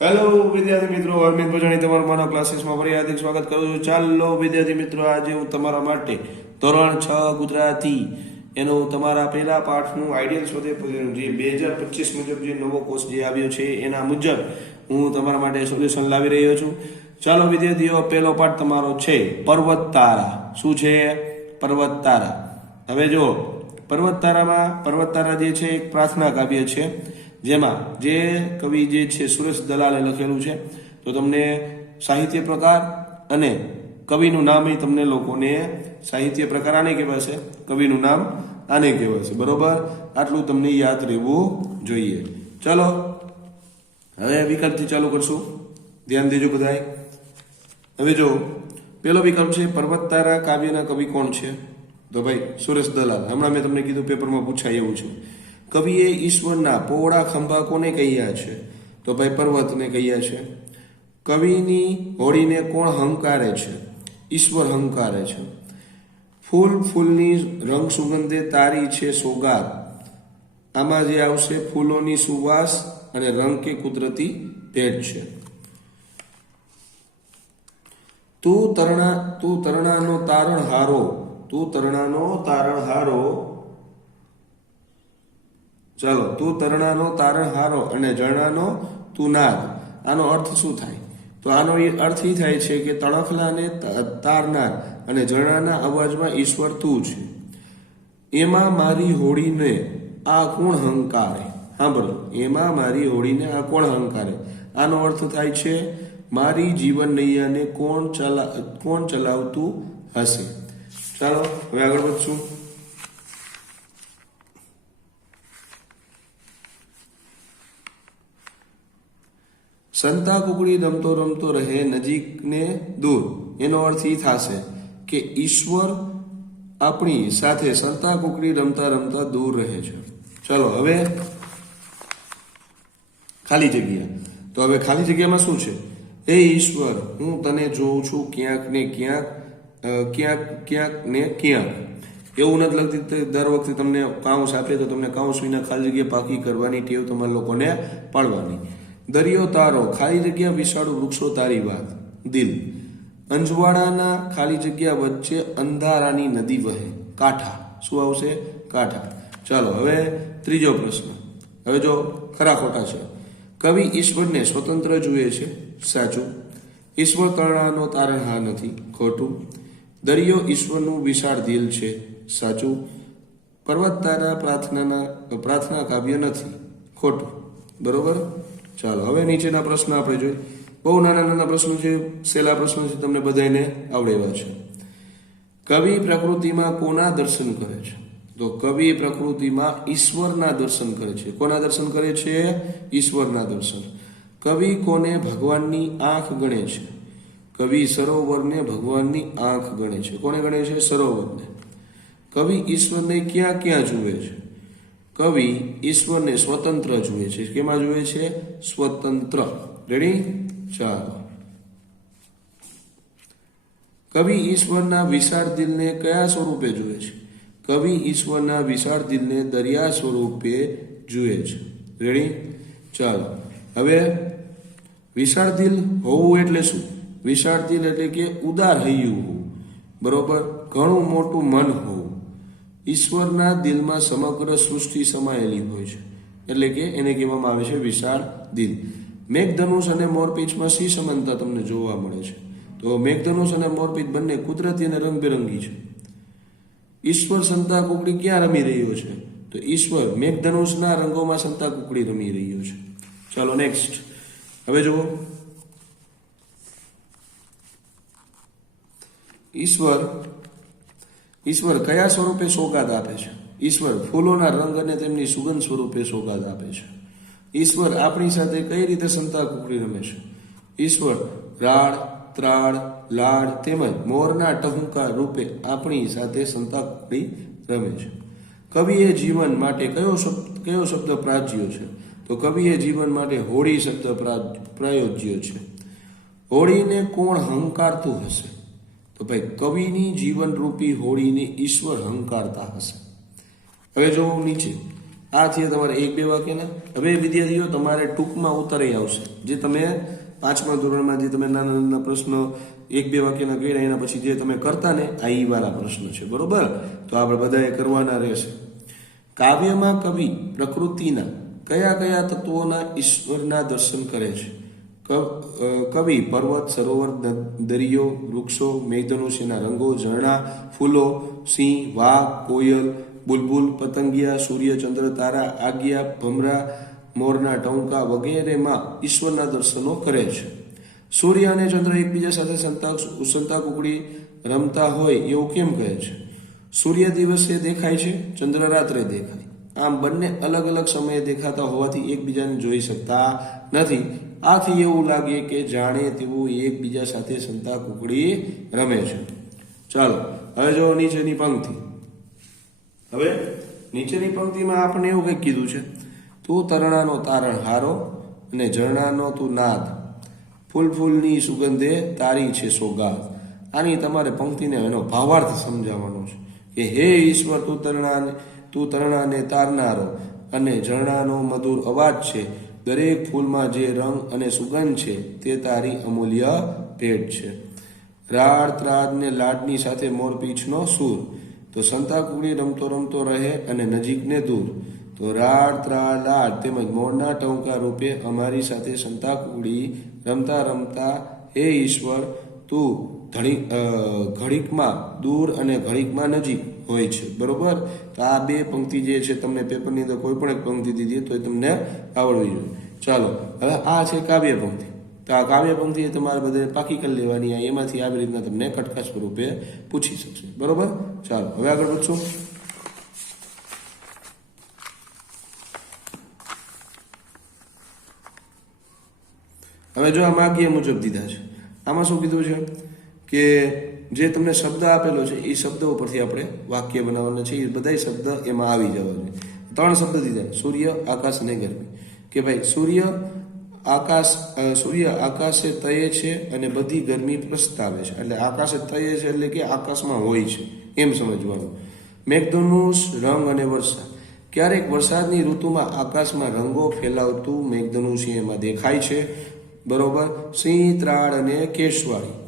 Hello વિદ્યાર્થી મિત્રો. અરવિંદ ભજાણી, તમારા મારા ક્લાસીસમાં ફરી હાર્દિક સ્વાગત કરું છું. ચાલો, વિદ્યાર્થી મિત્રો, આજે હું તમારા માટે ધોરણ છ ગુજરાતી, એનું તમારા પહેલા પાઠનું આઈડિયલ શોધે જે બે હજાર પચીસ મુજબ જે નવો કોર્સ જે આવ્યો છે, એના મુજબ હું તમારા માટે સોલ્યુશન લાવી રહ્યો છું. ચાલો, વિદ્યાર્થીઓ, પહેલો પાઠ તમારો છે પર્વત તારા શું છે પર્વત તારા હવે જો પર્વત તારામાં પર્વત તારા જે છે, એક પ્રાર્થના કાવ્ય છે. જેમાં જે કવિ જે છે સુરેશ દલાલે લખેલું છે, તો તમને સાહિત્ય પ્રકાર અને કવિનું નામ એ તમને લોકોને સાહિત્ય પ્રકાર આને કહેવાય છે, કવિનું નામ આને કહેવાય છે. બરોબર? આટલું તમને યાદ રહેવું જોઈએ. ચલો, હવે વિકલ્પથી ચાલુ કરશું. ધ્યાન દેજો બધાય હવે જો, પેલો વિકલ્પ છે પર્વત તારા કાવ્યના કવિ કોણ છે? તો ભાઈ, સુરેશ દલાલ. હમણાં મેં તમને કીધું પેપરમાં પૂછાય એવું છે. કવિએ ઈશ્વરના પહોળા ખંભા કોને કહ્યા છે? તો ભાઈ પર્વતને કહ્યા છે. કવિની હોળીને કોણ હંકારે છે? ઈશ્વર હંકારે છે. ફૂલ ફૂલની રંગ સુગંધે તારી છે સોગાદ આમાં જે આવશે ફૂલોની સુવાસ અને રંગ કે કુદરતી ભેટ છે. તું તરણા, તું તરણાનો તારણ હારો, તું તરણાનો તારણ હારો ચાલો, તું તરણાનો તારણ હારો અને ઝરણાનો તું નાદ. આનો અર્થ શું થાય? તો આનો અર્થ એ થાય છે કે તણખલાને તારનાર અને ઝરણાના અવાજમાં ઈશ્વર તું છે. એમાં મારી હોળીને આ કોણ હંકારે? સાંભળો, એમાં મારી હોળીને આ કોણ હંકારે? આનો અર્થ થાય છે, મારી જીવન નૈયાને કોણ ચલા, કોણ ચલાવતું હશે? ચાલો, હવે આગળ વધશું. સંતા કુકડી રમતો રમતો રહે નજીકને દૂર. એનો અર્થ એ થશે કે ઈશ્વર આપણી સાથે સંતા કુકડી રમતા રમતા દૂર રહે છે. ચલો, હવે ખાલી જગ્યા. તો હવે ખાલી જગ્યામાં શું છે? એ ઈશ્વર, હું તને જોઉં છું ક્યાંક ને ક્યાંક ક્યાંક ક્યાંક ને ક્યાંક. એવું નથી લગતી દર વખતે તમને કાઉન્સ આપે તો તમને કાઉન્સ વિના ખાલી જગ્યા પાકી કરવાની ટેવ તમારા લોકોને પાડવાની. દરિયો તારો, ખાલી જગ્યા વિશાળ વૃક્ષો તારી વાત. દિલ. અંજવાડાના ખાલી જગ્યા વચ્ચે અંધારાની નદી વહે. કાંઠા. શું આવશે? કાંઠા. ચાલો, હવે ત્રીજો પ્રશ્ન. હવે જો ખરા ખોટા છે. કવિ ઈશ્વરને સ્વતંત્ર જુએ છે. સાચું. ઈશ્વર તરણાનો તારણહાર નથી. ખોટું. દરિયો ઈશ્વરનું વિશાળ દિલ છે. સાચું. પર્વત તારા પ્રાર્થનાના, પ્રાર્થના કાવ્ય નથી. ખોટું. બરોબર? ચાલો, હવે નીચેના પ્રશ્ન આપણે જોઈએ. બહુ નાના નાના પ્રશ્નો છે, સહેલા પ્રશ્નો છે, તમને બધાને આવડે એવા છે. કવિ પ્રકૃતિમાં કોના દર્શન કરે છે? તો કવિ પ્રકૃતિમાં ઈશ્વરના દર્શન કરે છે. કોના દર્શન કરે છે? ઈશ્વરના દર્શન. કવિ કોને ભગવાનની આંખ ગણે છે? કવિ સરોવરને ભગવાનની આંખ ગણે છે. કોને ગણે છે? સરોવરને. કવિ ઈશ્વરને ક્યાં ક્યાં જુએ છે? કવિ ઈશ્વરને સ્વતંત્ર જુએ છે. કેમાં જુએ છે? સ્વતંત્ર. રેડી ચાલો. કવિ ઈશ્વરના વિશાળ દિલને કયા સ્વરૂપે જુએ છે? કવિ ઈશ્વરના વિશાળ દિલને દરિયા સ્વરૂપે જુએ છે. રેડી ચાલો. હવે વિશાળ દિલ હોવું એટલે શું? વિશાળ દિલ એટલે કે ઉદાર હૈયું હોવું. બરોબર? ઘણું મોટું મન હોવું. ઈશ્વરના દિલમાં સમગ્ર સૃષ્ટિ સમાયેલી હોય છે. એટલે કે એને કહેવામાં આવે છે વિશાળ દિલ. મેઘધનુષ અને મોરપીચમાં શી સમાનતા તમને જોવા મળે છે? તો મેઘધનુષ અને મોરપીચ બંને કુદરતી અને રંગબેરંગી છે. ઈશ્વર સંતા કુકડી ક્યાં રમી રહ્યો છે? તો ઈશ્વર મેઘધનુષના રંગોમાં સંતા કુકડી રમી રહ્યો છે. ચાલો નેક્સ્ટ હવે જુઓ. ઈશ્વર ઈશ્વર કયા સ્વરૂપે સોગાદ આપે છે? ઈશ્વર ફૂલોના રંગ અને તેમની સુગંધ સ્વરૂપે સોગાદ આપે છે. ઈશ્વર આપણી સાથે કઈ રીતે સંતા કુકડી રમે છે? ઈશ્વર રાડ ત્રાળ લાડ તેમજ મોરના ટહુકા રૂપે આપણી સાથે સંતા કુકડી રમે છે. કવિએ જીવન માટે કયો શબ્દ કયો શબ્દ પ્રાજ્યો છે? તો કવિએ જીવન માટે હોળી શબ્દ પ્રા- પ્રયોજ્ય છે. હોળીને કોણ હંકારતું હશે? તો ભાઈ, કવિની જીવનરૂપી હોળીને ઈશ્વર હંકારતા હશે. હવે જો નીચે, આ છે તમારે એક બે વાક્યના. હવે વિદ્યાર્થીઓ, તમારે ટૂંકમાં ઉતારી આવશે. જે તમે પાંચમા ધોરણમાં જે તમે નાના નાના પ્રશ્નો એક બે વાક્યના કર્યા, એના પછી જે તમે કરતા ને, આ ઈ વાળા પ્રશ્ન છે. બરોબર? તો આપણે બધાએ કરવાના રહેશે. કાવ્યમાં કવિ પ્રકૃતિના કયા કયા તત્વોના ઈશ્વરના દર્શન કરે છે? કવિ પર્વત, સરોવર દરિયો, વૃક્ષો મેઘધનુષ્યના રંગો, ઝરણા, ફૂલો, સિંહ, વાઘ, કોયલ, બુલબુલ, પતંગિયા, સૂર્ય, ચંદ્ર, તારા, આજ્ઞા, ભમરા, મોરના ટંકા વગેરેમાં ઈશ્વરના દર્શનો કરે છે. સૂર્ય અને ચંદ્ર એકબીજા સાથે સંતાક સંતા કુકડી રમતા હોય એવું કેમ કહે છે? સૂર્ય દિવસે દેખાય છે, ચંદ્ર રાત્રે દેખાય. આમ બંને અલગ અલગ સમયે દેખાતા હોવાથી એકબીજાને જોઈ શકતા નથી. આથી એવું લાગે કે જાણે તેઓ એકબીજા સાથે સંતા કુકડી રમે છે. ચાલો, હવે જો નીચેની પંક્તિ. હવે નીચેની પંક્તિમાં આપણે એવું કંઈક કીધું છે. તું તરણાનો તારણ હારો અને ઝરણાનો તું નાદ. ફૂલ ફૂલની સુગંધે તારી છે સોગાદ. આની તમારે પંક્તિને એનો ભાવાર્થ સમજાવવાનો છે કે હે ઈશ્વર, તું તરણાને તું તરણાને તારનારો અને ઝરણાનો મધુર અવાજ છે. દરેક ફૂલમાં જે રંગ અને સુગંધ છે તે તારી અમૂલ્ય ભેટ છે. રાડ ત્રાડ ને લાડની સાથે મોરપીંછનો સૂર. તો સંતાકુકડી રમતો રમતો રહે અને નજીક ને દૂર. તો રાડ ત્રાડ લાડ તેમજ મોરના ટંકા રૂપે અમારી સાથે સંતાકુકડી રમતા રમતા હે ઈશ્વર, તું ઘડી ઘડીકમાં દૂર અને ઘડીકમાં નજીક. હોય છે. બરોબર? તો આ બે પંક્તિ જે છે, તમને પેપરની અંદર કોઈ પણ એક પંક્તિ દીધી તો એ તમને આવડવી જોઈએ. ચાલો, હવે આ છે કાવ્ય પંક્તિ. તો આ કાવ્ય પંક્તિ તમારે બધે પાકી કરી લેવાની એમાંથી આવી રીતના તમને કટકા સ્વરૂપે પૂછી શકશે. બરોબર? ચાલો, હવે આગળ વધશું. હવે જો આ માગ્ય મુજબ દીધા છે. આમાં શું કીધું છે? કે જે તમને શબ્દ આપેલો છે એ શબ્દ ઉપરથી આપણે વાક્ય બનાવવાના છે એ બધા શબ્દ એમાં આવી જવા જોઈએ. ત્રણ શબ્દ દીધા સૂર્ય, આકાશ અને ગરમી. કે ભાઈ, સૂર્ય, આકાશ સૂર્ય આકાશે તયે છે અને બધી ગરમી પ્રસ્તાવે છે. એટલે આકાશે તયે છે એટલે કે આકાશમાં હોય છે. એમ સમજવાનું. મેઘધનુષ, રંગ અને વરસાદ. ક્યારેક વરસાદની ઋતુમાં આકાશમાં રંગો ફેલાવતું મેઘધનુષ એમાં દેખાય છે. બરોબર? સિંહ, ત્રાળ અને કેશવાળી.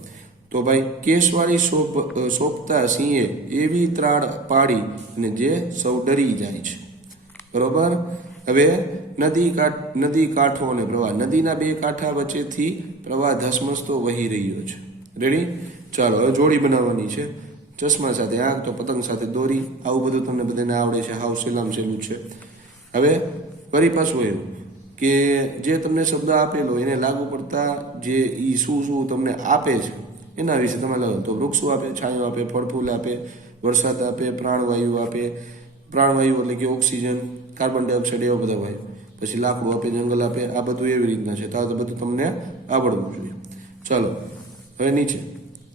તો ભાઈ કેશવાળી સોપ સોંપતા સિંહે એવી ત્રાળ પાડી અને જે સૌ ડરી જાય છે. બરોબર? હવે નદી કાંઠ નદી કાંઠો અને પ્રવાહ, નદીના બે કાંઠા વચ્ચેથી પ્રવાહ ધસમસતો વહી રહ્યો છે. રેડી ચાલો, હવે જોડી બનાવવાની છે. ચશ્મા સાથે આંખ તો પતંગ સાથે દોરી. આવું બધું તમને બધાને આવડે છે. હાવ સેલામ સેલું છે. હવે ફરી પાછું એવું કે જે તમને શબ્દ આપેલો એને લાગુ પડતા જે એ શું શું તમને આપે છે એના વિશે તમે લખો તો વૃક્ષો આપે, છાંયો આપે, ફળ ફૂલ આપે, વરસાદ આપે, પ્રાણવાયુ આપે. પ્રાણવાયુ એટલે કે ઓક્સિજન, કાર્બન ડાયોક્સાઇડ એવા બધા વાયુ પછી લાકડું આપે, જંગલ આપે, આ બધું એવી રીતના છે. તો બધું તમને આવડવું જોઈએ. ચાલો, હવે નીચે.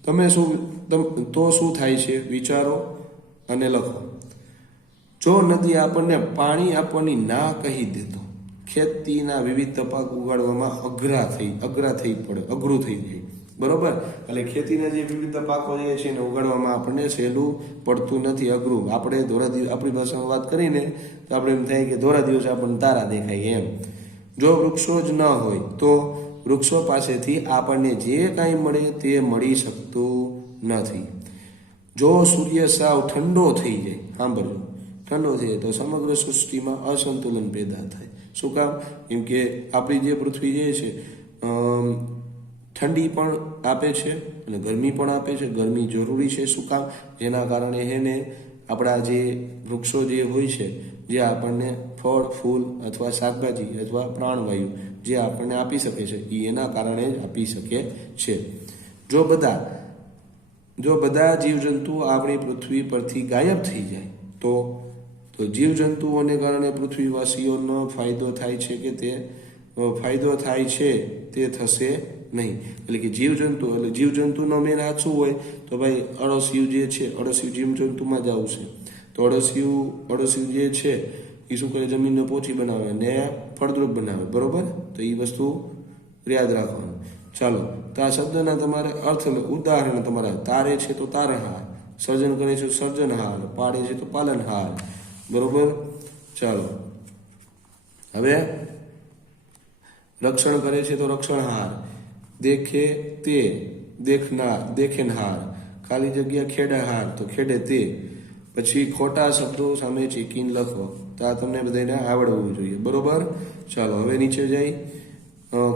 તમે શું, તમ- તો શું થાય છે? વિચારો અને લખો. જો નદી આપણને પાણી આપવાની ના કહી દેતો, ખેતીના વિવિધ તપાક ઉગાડવામાં અઘરા થઈ અઘરા થઈ પડે, અઘરું થઈ જાય. બરોબર? એટલે ખેતીના જે વિવિધ પાકો જે છે એને ઉગાડવામાં આપણને સહેલું પડતું નથી અઘરું. આપણે ધોરા દિવસ આપણી ભાષામાં વાત કરીને તો આપણે એમ થાય કે ધોરા દિવસે આપણને તારા દેખાય એમ. જો વૃક્ષો જ ન હોય તો વૃક્ષો પાસેથી આપણને જે કાંઈ મળે તે મળી શકતું નથી. જો સૂર્ય સાવ ઠંડો થઈ જાય, સાંભળજો. ઠંડો થઈ જાય તો સમગ્ર સૃષ્ટિમાં અસંતુલન પેદા થાય. શું કામ? કેમ કે આપણી જે પૃથ્વી જે છે ઠંડી પણ આપે છે અને ગરમી પણ આપે છે. ગરમી જરૂરી છે શું કામ? જેના કારણે એને આપણા જે વૃક્ષો જે હોય છે, જે આપણને ફળ, ફૂલ અથવા શાકભાજી અથવા પ્રાણવાયુ જે આપણને આપી શકે છે એ એના કારણે જ આપી શકે છે. જો બધા જો બધા જીવજંતુઓ આપણી પૃથ્વી પરથી ગાયબ થઈ જાય, તો તો જીવજંતુઓને કારણે પૃથ્વીવાસીઓનો ફાયદો થાય છે કે તે, ફાયદો થાય છે તે થશે નહીં. એટલે કે જીવજંતુ એટલે જીવજંતુનો મેન હાથ હોય, તો ભાઈ અળસિયું જે છે, અળસિયું જીવજંતુમાં જ આવશે. તો અળસિયું અળસિયું જે છે એ શું કરે? જમીનને પોચી બનાવે ને ફળદ્રુપ બનાવે. બરોબર? તો એ વસ્તુ યાદ રાખવાનું. ચાલો, તો આ શબ્દના તમારે અર્થ ઉદાહરણ તમારા. તારે છે તો તારણહાર સર્જન કરે છે સર્જનહાર પાડે છે તો પાલનહાર બરોબર? ચાલો. હવે રક્ષણ કરે છે તો રક્ષણહાર દેખે તે દેખનાર દેખેનહાર. ખાલી જગ્યા ખેડાહાર, તો ખેડે તે. પછી ખોટા શબ્દો સામે ચેકીને લખો. તો આ તમને બધાને આવડવું જોઈએ. બરોબર? ચાલો, હવે નીચે જઈ.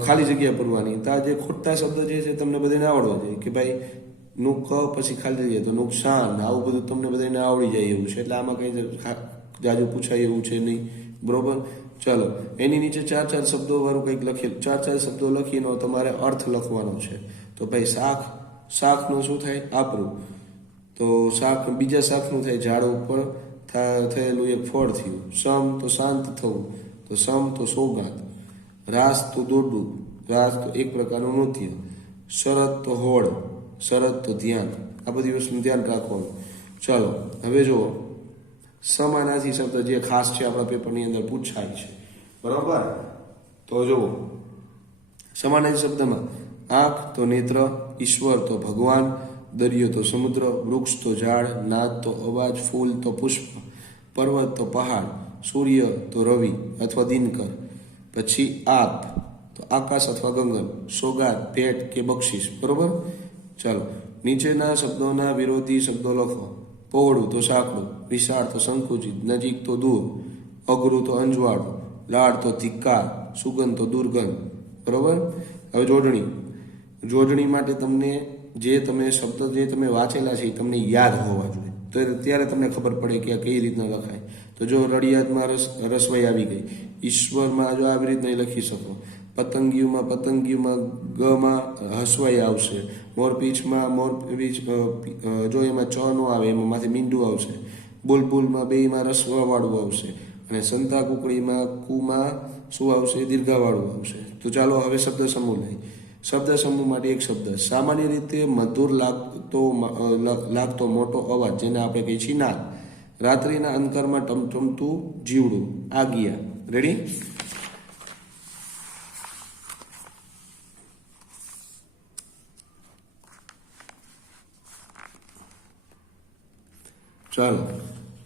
ખાલી જગ્યા પૂરવાની. તો આ જે ખોટા શબ્દ જે છે, તમને બધાને આવડવો જોઈએ કે ભાઈ, નુક પછી ખાલી જગ્યા. તો નુકસાન, આવું બધું તમને બધાને આવડી જાય એવું છે. એટલે આમાં કંઈ જાજુ પૂછાય એવું છે નહીં. બરોબર? ચાલો, એની નીચે ચાર ચાર શબ્દો વાળું કંઈક લખી ચાર ચાર શબ્દો લખીને તમારે અર્થ લખવાનો છે. તો ભાઈ શાખ શાકનું શું થાય? આપરું. તો શાક, બીજા શાકનું થાય ઝાડ ઉપર થયેલું એક ફળ થયું. સમ તો શાંત થવું, તો સમ તો સોગાત. રાસ તો દોડવું રાસ તો એક પ્રકારનું નૃત્ય. શરત તો હોળ શરત તો ધ્યાન. આ બધી વસ્તુનું ધ્યાન રાખવાનું. ચાલો, હવે જુઓ. સમાનાર્થી શબ્દ જે ખાસ છે આપણા પેપરની અંદર પૂછાય છે. બરોબર? તો જુઓ. સમાનાર્થી શબ્દમાં, આંખ તો નેત્ર, ઈશ્વર તો ભગવાન, દરિયો તો સમુદ્ર, વૃક્ષ તો ઝાડ, નાદ તો અવાજ, ફૂલ તો પુષ્પ, પર્વત તો પહાડ, સૂર્ય તો રવિ અથવા દિનકર. પછી આપ, તો આકાશ અથવા ગંગન સોગાદ ભેટ કે બક્ષિસ. બરોબર? ચાલો. નીચેના શબ્દોના વિરોધી શબ્દો લખો. પહોળું તો સાંકડું, વિશાળ તો સંકુચિત, નજીક તો દૂર, અઘરું તો અંજવાળું, લાળ તો ધિક્કાર, સુગંધ તો દુર્ગંધ. બરોબર? હવે જોડણી. જોડણી માટે તમને જે તમે શબ્દ જે તમે વાંચેલા છે એ તમને યાદ હોવા જોઈએ. તો ત્યારે તમને ખબર પડે કે આ કઈ રીતના લખાય. તો જો રડિયાતમાં રસ રસવાઈ આવી ગઈ. ઈશ્વરમાં જો આવી રીતના લખી શકો. પતંગિયુંમાં પતંગિયુંમાં ગમાં હસવાઈ આવશે. મોરપીંછમાં મોરપીંછ જો એમાં ચ નો આવે, એમાં માથે મીંડું આવશે. બુલબુલમાં, બેયમાં રસવાવાળું આવશે. અને સંતા કુકડીમાં કુમાં શું આવશે? દીર્ઘાવાળું આવશે. તો ચાલો હવે શબ્દ સમૂહ લઈ શબ્દ સમૂહ માટે એક શબ્દ. સામાન્ય રીતે મધુર લાગતો લાગતો મોટો અવાજ, જેને આપણે કહીએ છીએ નાદ. રાત્રિના અંધકારમાં ટમટમતું જીવડું. આગિયા રેડી ચાલો.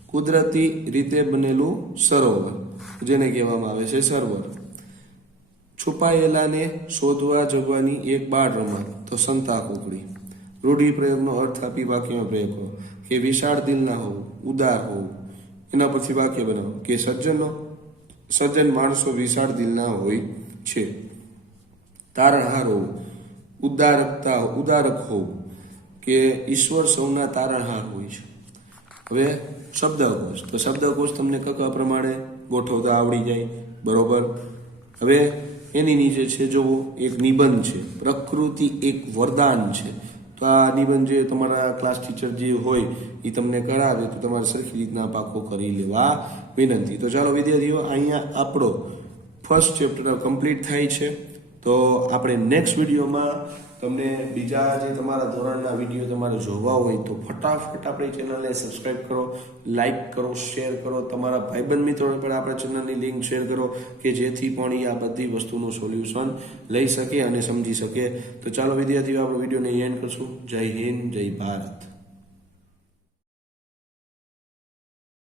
કુદરતી રીતે બનેલું સરોવર, જેને કહેવામાં આવે છે સરોવર. છુપાયેલાને શોધવા જગવાની એક બાળ રમત, તો સંતા કુકડી. રૂઢિપ્રયોગનો અર્થ આપી વાક્યમાં પ્રયોગ કરો, કે વિશાળ દિલના હોવું, ઉદાર હોવું. એના પછી વાક્ય બનાવો, કે સજ્જનો, સજ્જન માણસો વિશાળ દિલના હોય છે. તારણહાર હોવું ઉદારકતા ઉદારક હોવું, કે ઈશ્વર સૌના તારણહાર હોય છે. હવે શબ્દકોશ. તો શબ્દકોશ તમને કકા પ્રમાણે ગોઠવતા આવડી જાય? બરોબર? હવે એની નીચે છે, જોવો, એક નિબંધ છે. પ્રકૃતિ એક વરદાન છે. તો આ નિબંધ જે તમારા ક્લાસ ટીચર જે હોય એ તમને કરાવે તો તમારે સરખી રીતના પાકો કરી લેવા વિનંતી. તો ચાલો, વિદ્યાર્થીઓ, અહીંયા આપણો ફર્સ્ટ ચેપ્ટર કમ્પ્લીટ થાય છે. તો આપણે નેક્સ્ટ વિડીયોમાં તમને બીજા જે તમારા ધોરણના વીડિયો તમારે જોવા હોય તો ફટાફટ આપણી ચેનલને સબસ્ક્રાઈબ કરો લાઈક કરો શેર કરો. તમારા ભાઈબંધ મિત્રોને પણ આપણા ચેનલની લિંક શેર કરો કે જેથી પણ એ આ બધી વસ્તુનું સોલ્યુશન લઈ શકે અને સમજી શકે. તો ચાલો વિદ્યાર્થીઓ, આપણો વિડીયોને એન્ડ કરશું. જય હિન્દ, જય ભારત.